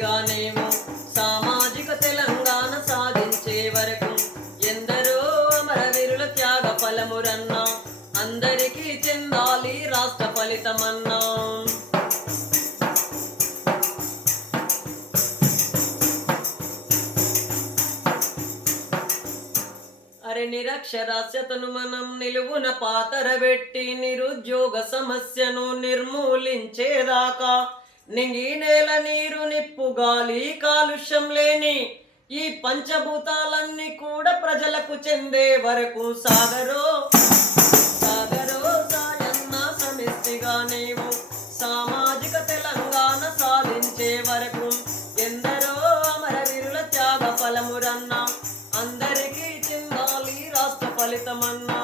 సమిష్టిగా నీవు సామాజిక తెలంగాణ సాధించే వరకు ఎందరో అమరవీరుల త్యాగ ఫలమురన్నా అందరికీ చెందాలి రాష్ట్ర ఫలితమన్నా. అరే నిరక్షరాస్యతను మనం నిలువున పాతరబెట్టి నిరుద్యోగ సమస్యను నిర్మూలించేదాకా నింగి నేల నీరు నిప్పు గాలి కాలుష్యం లేని ఈ పంచభూతాలన్నీ కూడా ప్రజలకు చెందే వరకు సాగరో సాగరో సాయన్న సమిష్టిగా నీవు సామాజిక తెలంగాణ సాధించే వరకు ఎందరో అమరవీరుల త్యాగ ఫలమురన్నా అందరికీ చెందాలి రాష్ట్ర ఫలితమన్నా.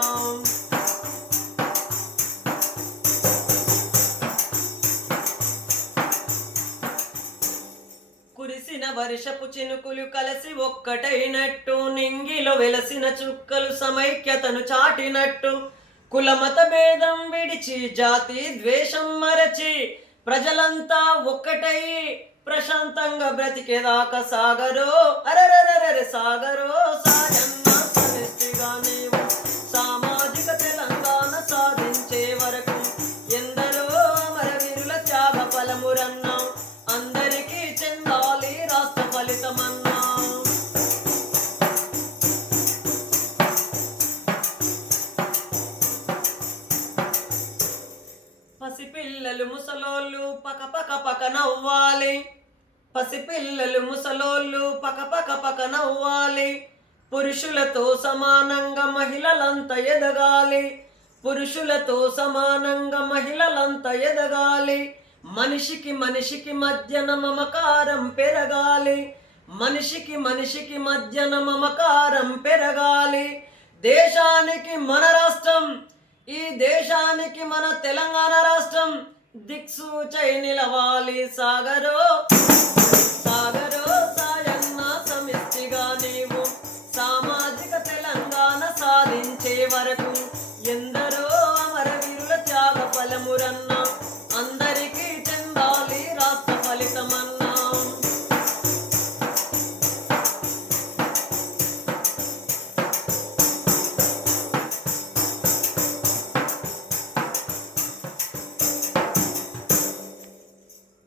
కురిసిన వర్షపు చినుకులు కలిసి ఒక్కటైనట్టు నింగిలో వెలసిన చుక్కలు సమైక్యతను చాటినట్టు కులమత భేదం విడిచి జాతి ద్వేషం మరచి ప్రజలంతా ఒక్కటై ప్రశాంతంగా బ్రతికేదాకా సాగరో అరరరరే సాగరో సాయన్న సమిష్టిగా నీవు సామాజిక తెలంగాణ సాధించే వరకు ఎందరో అమరవీరుల త్యాగ ఫలమురన్నా అందరికీ చెందాలి రాష్ట్ర ఫలితమన్నా. పసిపిల్లలు ముసలోళ్ళు పక నవ్వాలి పసిపిల్లలు ముసలోళ్ళు పక నవ్వాలి పురుషులతో సమానంగా మహిళలంతా ఎదగాలి పురుషులతో సమానంగా మహిళలంతా ఎదగాలి మనిషికి మనిషికి మధ్యన మమకారం పెరగాలి మనిషికి మనిషికి మధ్యన మమకారం పెరగాలి దేశానికి మన రాష్ట్రం ఈ దేశానికి మన తెలంగాణ రాష్ట్రం దిక్సూచై నిలవాలి సాగరో సాగరో సాయన్న సమిష్టిగా నీవు సామాజిక తెలంగాణ సాధించే వరకు